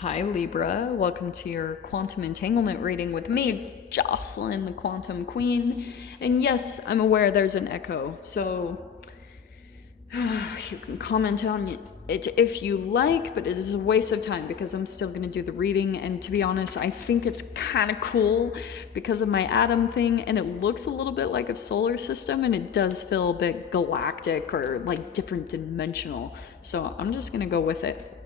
Hi Libra, welcome to your quantum entanglement reading with me, Jocelyn, the quantum queen. And yes, I'm aware there's an echo, so you can comment on it if you like, but it is a waste of time because I'm still going to do the reading. And to be honest, I think it's kind of cool because of my atom thing, and it looks a little bit like a solar system, and it does feel a bit galactic or like different dimensional. So I'm just going to go with it.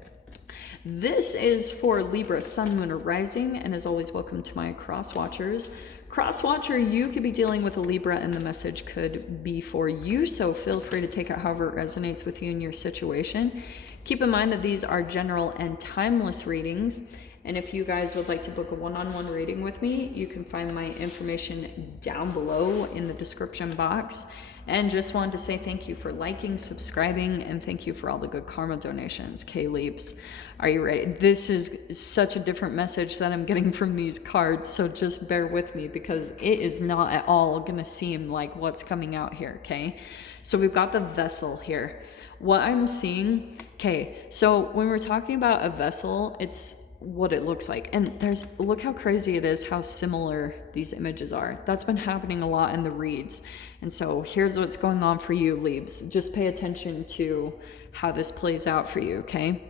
This is for Libra, Sun, Moon, or Rising, and as always, welcome to my cross watchers. Cross watcher, you could be dealing with a Libra, and the message could be for you, so feel free to take it however it resonates with you in your situation. Keep in mind that these are general and timeless readings, and if you guys would like to book a one-on-one reading with me, you can find my information down below in the description box. And just wanted to say thank you for liking, subscribing, and thank you for all the good karma donations. K-Leaps, are you ready? This is such a different message that I'm getting from these cards, so just bear with me because it is not at all going to seem like what's coming out here, okay? So we've got the vessel here. What I'm seeing, okay, so when we're talking about a vessel, it's what it looks like, and look how crazy it is how similar these images are. That's been happening a lot in the reads, and so here's what's going on for you, Leaves. Just pay attention to how this plays out for you, okay?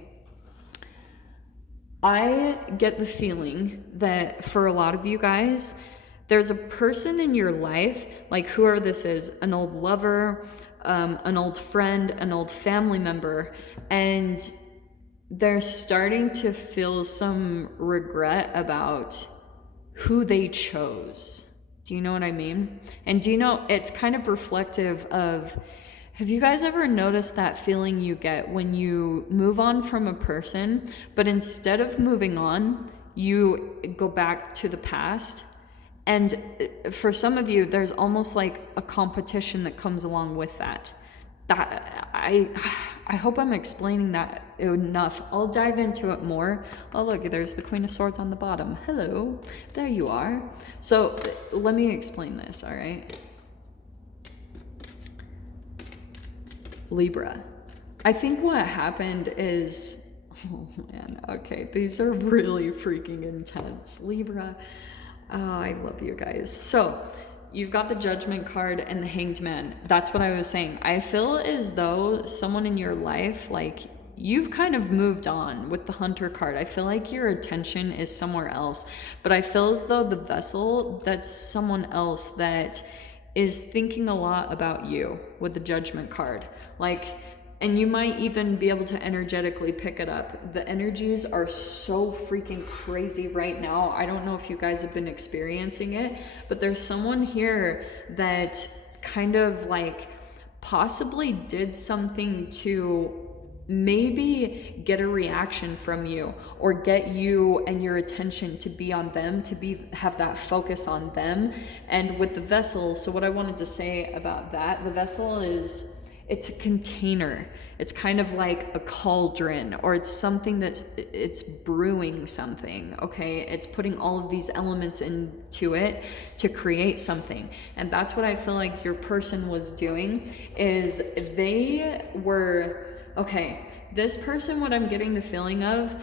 I get the feeling that for a lot of you guys, there's a person in your life, like whoever this is, an old lover, an old friend, an old family member, and they're starting to feel some regret about who they chose. Do you know what I mean? And do you know, it's kind of reflective of, have you guys ever noticed that feeling you get when you move on from a person, but instead of moving on, you go back to the past? And for some of you, there's almost like a competition that comes along with that. I hope I'm explaining that enough. I'll dive into it more. Oh, look, there's the Queen of Swords on the bottom. Hello, there you are. So let me explain this, all right? Libra. I think what happened is, oh man, okay, these are really freaking intense. Libra, oh, I love you guys. So you've got the Judgment card and the Hanged Man. That's what I was saying. I feel as though someone in your life, like, you've kind of moved on with the Hunter card. I feel like your attention is somewhere else. But I feel as though the Vessel, that's someone else that is thinking a lot about you with the Judgment card. Like, and you might even be able to energetically pick it up. The energies are so freaking crazy right now. I don't know if you guys have been experiencing it, but there's someone here that kind of like possibly did something to maybe get a reaction from you or get you and your attention to be on them, to have that focus on them. And with the Vessel, so what I wanted to say about that, the Vessel is, it's a container. It's kind of like a cauldron, or it's something it's brewing something, okay? It's putting all of these elements into it to create something. And that's what I feel like your person was doing, is they were, okay, this person, what I'm getting the feeling of,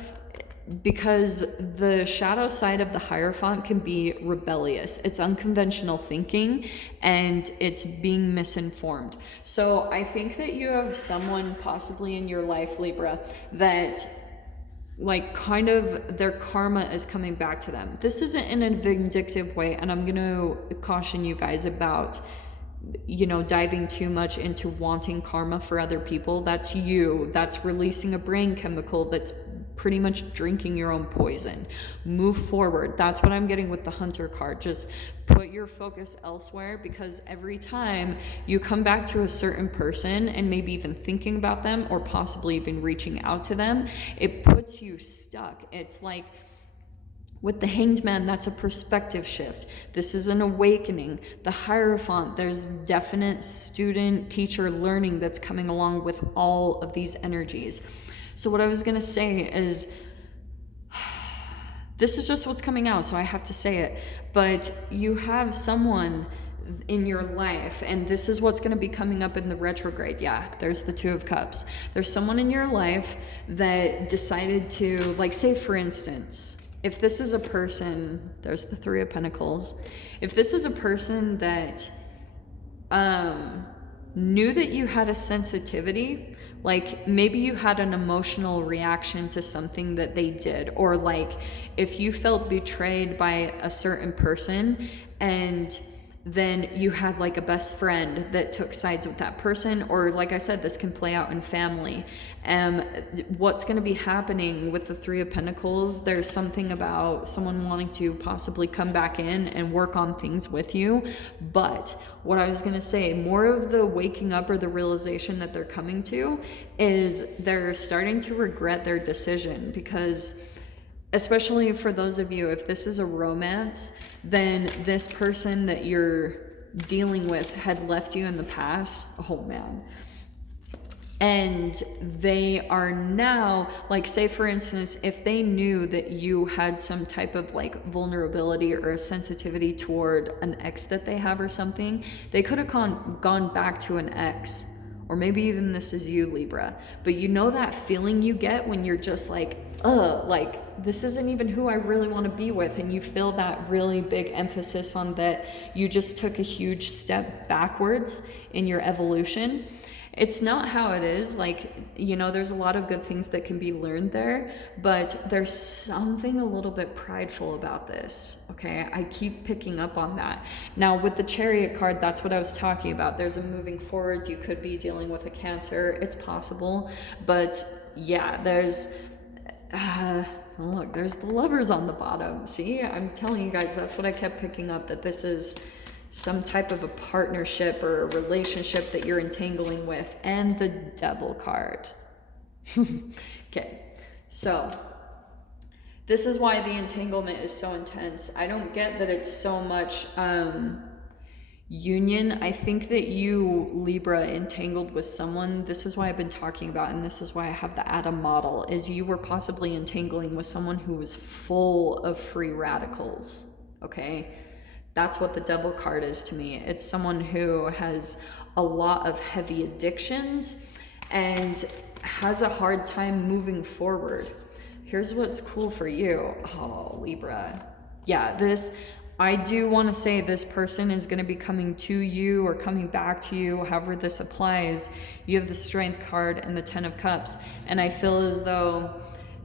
because the shadow side of the Hierophant can be rebellious. It's unconventional thinking and it's being misinformed. So I think that you have someone possibly in your life, Libra, that like kind of their karma is coming back to them. This isn't in a vindictive way, and I'm going to caution you guys about, you know, diving too much into wanting karma for other people. That's you. That's releasing a brain chemical that's pretty much drinking your own poison. Move forward. That's what I'm getting with the Hunter card. Just put your focus elsewhere, because every time you come back to a certain person and maybe even thinking about them or possibly even reaching out to them, it puts you stuck. It's like with the Hanged Man, that's a perspective shift. This is an awakening. The Hierophant, there's definite student-teacher learning that's coming along with all of these energies. So what I was going to say is, this is just what's coming out, so I have to say it. But you have someone in your life, and this is what's going to be coming up in the retrograde. Yeah, there's the Two of Cups. There's someone in your life that decided to, like, say for instance, if this is a person, there's the Three of Pentacles. If this is a person that knew that you had a sensitivity, like maybe you had an emotional reaction to something that they did, or like if you felt betrayed by a certain person and then you had like a best friend that took sides with that person, or like I said, this can play out in family. What's going to be happening with the Three of Pentacles, there's something about someone wanting to possibly come back in and work on things with you. But what I was going to say, more of the waking up or the realization that they're coming to is they're starting to regret their decision, because especially for those of you, if this is a romance, then this person that you're dealing with had left you in the past. Oh man. And they are now, like, say for instance, if they knew that you had some type of like vulnerability or a sensitivity toward an ex that they have or something, they could have gone back to an ex. Or maybe even this is you, Libra. But you know that feeling you get when you're just like, like this isn't even who I really want to be with, and you feel that really big emphasis on that you just took a huge step backwards in your evolution. It's not how it is. Like, you know, there's a lot of good things that can be learned there, but there's something a little bit prideful about this. Okay, I keep picking up on that. Now with the Chariot card, that's what I was talking about. There's a moving forward. You could be dealing with a Cancer. It's possible, but yeah, there's look, there's the Lovers on the bottom. See, I'm telling you guys, that's what I kept picking up, that this is some type of a partnership or a relationship that you're entangling with. And the Devil card. Okay, so this is why the entanglement is so intense. I don't get that it's so much union. I think that you, Libra, entangled with someone. This is why I've been talking about, and this is why I have the Atom model, is you were possibly entangling with someone who was full of free radicals. Okay, that's what the Devil card is to me. It's someone who has a lot of heavy addictions and has a hard time moving forward. Here's what's cool for you. Oh, Libra. Yeah, I do want to say this person is going to be coming to you or coming back to you, however this applies. You have the Strength card and the Ten of Cups, and I feel as though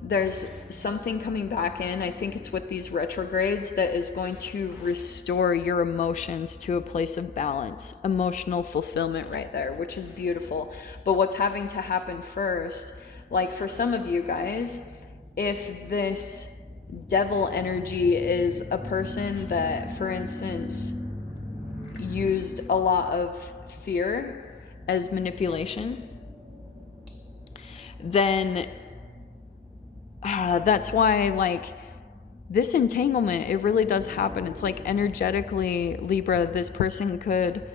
there's something coming back in. I think it's with these retrogrades that is going to restore your emotions to a place of balance, emotional fulfillment right there, which is beautiful. But what's having to happen first, like for some of you guys, if this Devil energy is a person that, for instance, used a lot of fear as manipulation, then that's why, like, this entanglement, it really does happen. It's like energetically, Libra, this person could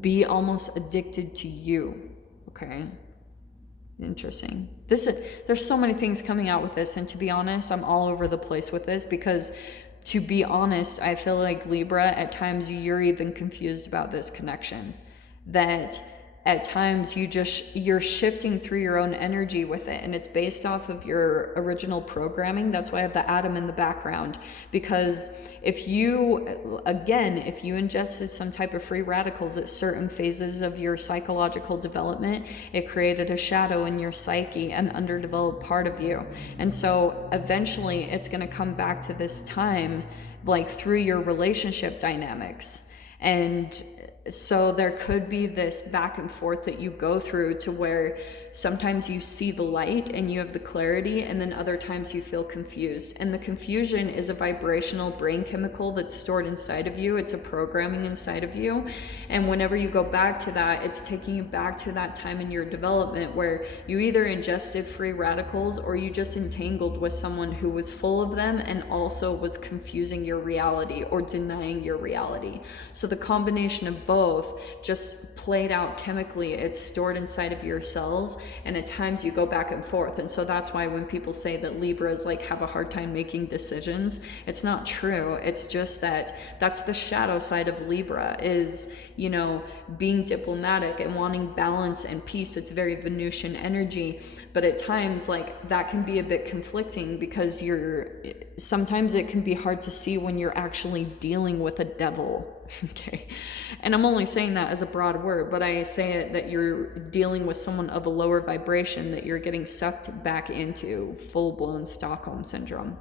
be almost addicted to you. Okay, interesting. There's so many things coming out with this, and to be honest, I'm all over the place with this, because to be honest, I feel like Libra, at times you're even confused about this connection, that at times you're shifting through your own energy with it, and it's based off of your original programming. That's why I have the Atom in the background, because if you ingested some type of free radicals at certain phases of your psychological development, it created a shadow in your psyche, an underdeveloped part of you. And so eventually it's going to come back to this time, like through your relationship dynamics. And so there could be this back and forth that you go through, to where sometimes you see the light and you have the clarity, and then other times you feel confused. And the confusion is a vibrational brain chemical that's stored inside of you. It's a programming inside of you. And whenever you go back to that, it's taking you back to that time in your development where you either ingested free radicals or you just entangled with someone who was full of them and also was confusing your reality or denying your reality. So the combination of both both, just played out chemically. It's stored inside of your cells, and at times you go back and forth. And so that's why when people say that Libras like have a hard time making decisions, it's not true. It's just that that's the shadow side of Libra, is, you know, being diplomatic and wanting balance and peace. It's very Venusian energy, but at times like that can be a bit conflicting, because sometimes it can be hard to see when you're actually dealing with a devil. Okay, and I'm only saying that as a broad word, but I say it that you're dealing with someone of a lower vibration, that you're getting sucked back into full-blown Stockholm syndrome.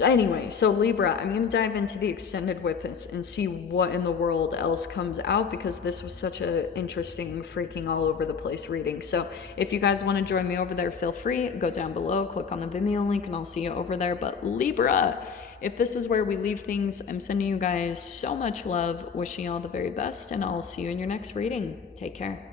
Anyway, so Libra, I'm going to dive into the extended with this and see what in the world else comes out, because this was such a interesting, freaking all over the place reading. So if you guys want to join me over there, feel free, go down below, click on the Vimeo link, and I'll see you over there. But Libra, if this is where we leave things, I'm sending you guys so much love, wishing you all the very best, and I'll see you in your next reading. Take care.